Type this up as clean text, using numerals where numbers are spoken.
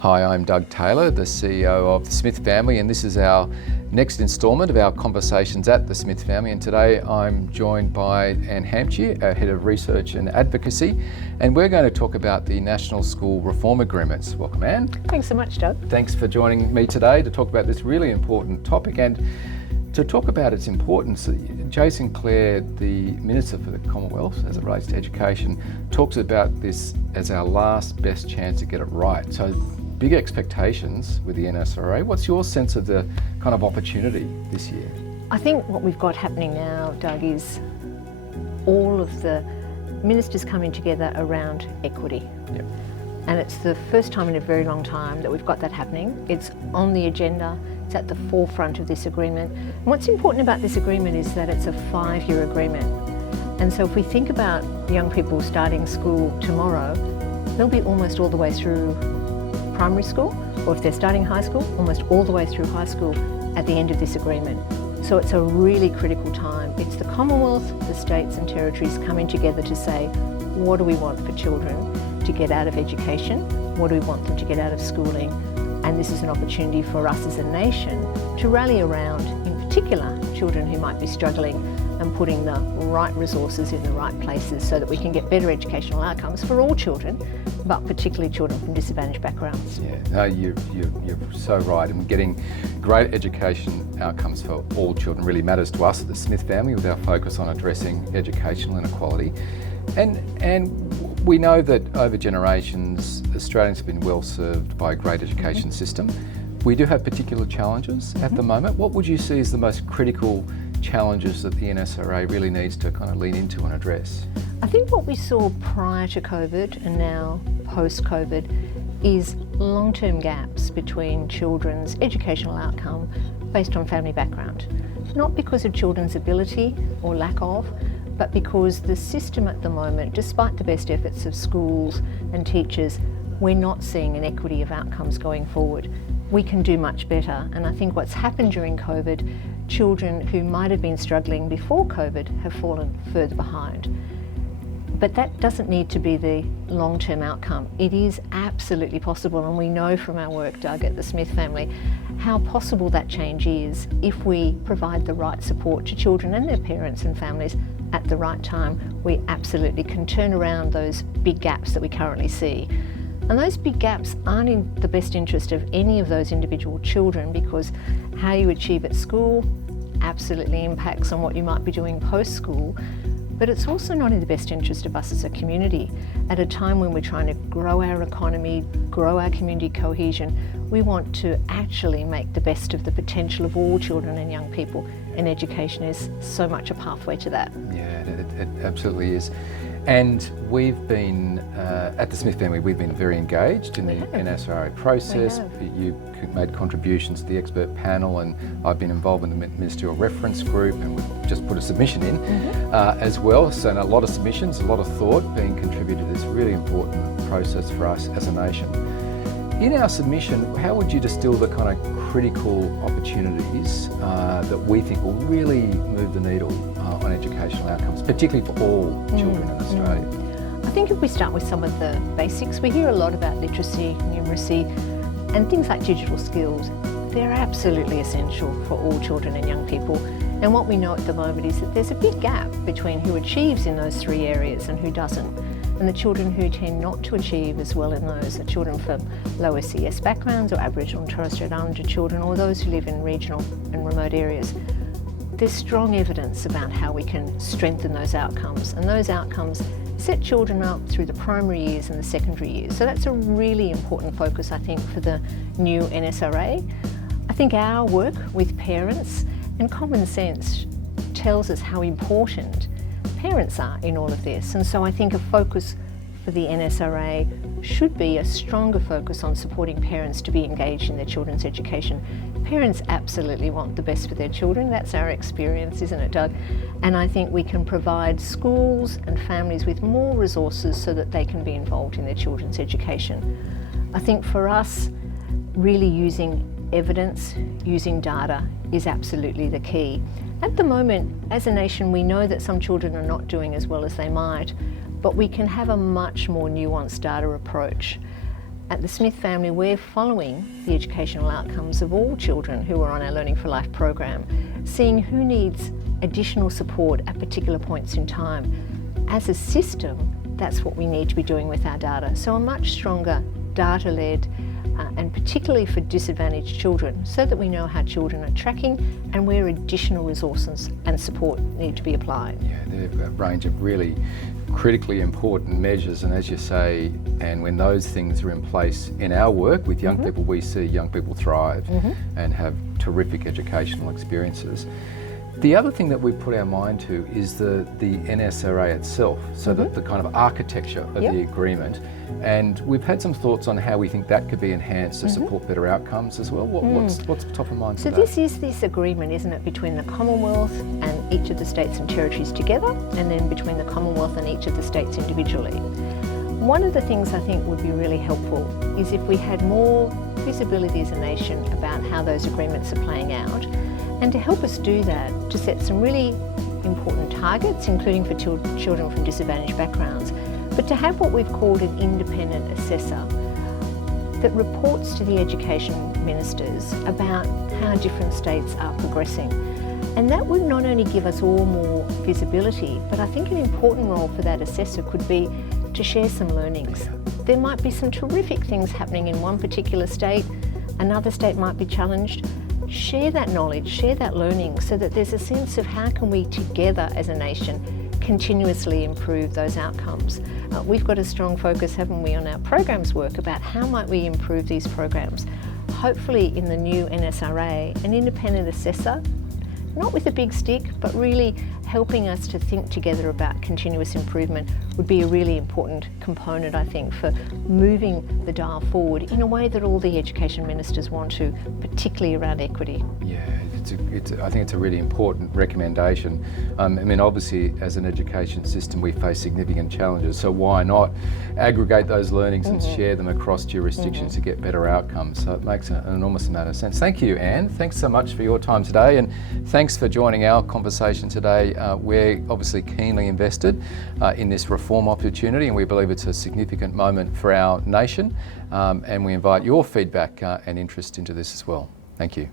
Hi, I'm Doug Taylor, the CEO of the Smith Family, and this is our next instalment of our conversations at the Smith Family. And today I'm joined by Anne Hampshire, our Head of Research and Advocacy, and we're going to talk about the National School Reform Agreements. Welcome, Anne. Thanks so much, Doug. Thanks for joining me today to talk about this really important topic and to talk about its importance. Jason Clare, the Minister for the Commonwealth, as it relates to education, talks about this as our last best chance to get it right. So big expectations with the NSRA. What's your sense of the kind of opportunity this year? I think what we've got happening now, Doug, is all of the ministers coming together around equity. Yep. And it's the first time in a very long time that we've got that happening. It's on the agenda, it's at the forefront of this agreement. And what's important about this agreement is that it's a 5-year agreement. And so if we think about young people starting school tomorrow, they'll be almost all the way through primary school, or if they're starting high school, almost all the way through high school at the end of this agreement. So it's a really critical time. It's the Commonwealth, the states and territories coming together to say, what do we want for children to get out of education? What do we want them to get out of schooling? And this is an opportunity for us as a nation to rally around, in particular, children who might be struggling and putting the right resources in the right places so that we can get better educational outcomes for all children, but particularly children from disadvantaged backgrounds. Yeah, no, you're so right. And getting great education outcomes for all children really matters to us at the Smith Family, with our focus on addressing educational inequality. And we know that over generations, Australians have been well served by a great education system. We do have particular challenges at the moment. What would you see as the most critical challenges that the NSRA really needs to kind of lean into and address? I think what we saw prior to COVID and now post-COVID is long-term gaps between children's educational outcome based on family background. Not because of children's ability or lack of, but because the system at the moment, despite the best efforts of schools and teachers, we're not seeing an equity of outcomes going forward. We can do much better, and I think what's happened during COVID, children who might have been struggling before COVID have fallen further behind. But that doesn't need to be the long-term outcome. It is absolutely possible, and we know from our work, Doug, at the Smith Family, how possible that change is if we provide the right support to children and their parents and families at the right time. We absolutely can turn around those big gaps that we currently see. And those big gaps aren't in the best interest of any of those individual children, because how you achieve at school absolutely impacts on what you might be doing post-school. But it's also not in the best interest of us as a community. At a time when we're trying to grow our economy, grow our community cohesion, we want to actually make the best of the potential of all children and young people, and education is so much a pathway to that. Yeah, it absolutely is. And we've been, at the Smith Family, we've been very engaged in the NSRA process. You made contributions to the expert panel, and I've been involved in the Ministerial Reference Group, and we've just put a submission in as well. So a lot of submissions, a lot of thought being contributed to this really important process for us as a nation. In our submission, how would you distill the kind of critical opportunities that we think will really move the needle on educational outcomes, particularly for all children in Australia? I think if we start with some of the basics, we hear a lot about literacy, numeracy, and things like digital skills. They're absolutely essential for all children and young people. And what we know at the moment is that there's a big gap between who achieves in those 3 areas and who doesn't. And the children who tend not to achieve as well in those are children from low SES backgrounds, or Aboriginal and Torres Strait Islander children, or those who live in regional and remote areas. There's strong evidence about how we can strengthen those outcomes, and those outcomes set children up through the primary years and the secondary years. So that's a really important focus, I think, for the new NSRA. I think our work with parents and common sense tells us how important parents are in all of this. And so I think a focus for the NSRA should be a stronger focus on supporting parents to be engaged in their children's education. Parents absolutely want the best for their children. That's our experience, isn't it, Doug? And I think we can provide schools and families with more resources so that they can be involved in their children's education. I think for us, really using evidence, using data is absolutely the key. At the moment, as a nation, we know that some children are not doing as well as they might, but we can have a much more nuanced data approach. At the Smith family, we're following the educational outcomes of all children who are on our Learning for Life program, seeing who needs additional support at particular points in time. As a system, that's what we need to be doing with our data. So a much stronger data-led and particularly for disadvantaged children, so that we know how children are tracking and where additional resources and support need to be applied. Yeah, there are a range of really critically important measures, and as you say, and when those things are in place in our work with young people, we see young people thrive and have terrific educational experiences. The other thing that we put our mind to is the NSRA itself, so that the kind of architecture of the agreement, and we've had some thoughts on how we think that could be enhanced to support better outcomes as well. What's top of mind So today? this is this agreement, isn't it, between the Commonwealth and each of the states and territories together, and then between the Commonwealth and each of the states individually. One of the things I think would be really helpful is if we had more visibility as a nation about how those agreements are playing out, and to help us do that, to set some really important targets, including for children from disadvantaged backgrounds, but to have what we've called an independent assessor that reports to the education ministers about how different states are progressing. And that would not only give us all more visibility, but I think an important role for that assessor could be to share some learnings. There might be some terrific things happening in one particular state, another state might be challenged. Share that knowledge, share that learning, so that there's a sense of how can we together as a nation continuously improve those outcomes. We've got a strong focus, haven't we, on our programs work about how might we improve these programs. Hopefully in the new NSRA, an independent assessor, not with a big stick, but really helping us to think together about continuous improvement would be a really important component, I think, for moving the dial forward in a way that all the education ministers want to, particularly around equity. Yeah, I think it's a really important recommendation. I mean, obviously, as an education system, we face significant challenges, so why not aggregate those learnings and share them across jurisdictions to get better outcomes? So it makes an enormous amount of sense. Thank you, Anne. Thanks so much for your time today, and thanks for joining our conversation today. We're obviously keenly invested in this reform opportunity, and we believe it's a significant moment for our nation, and we invite your feedback and interest into this as well. Thank you.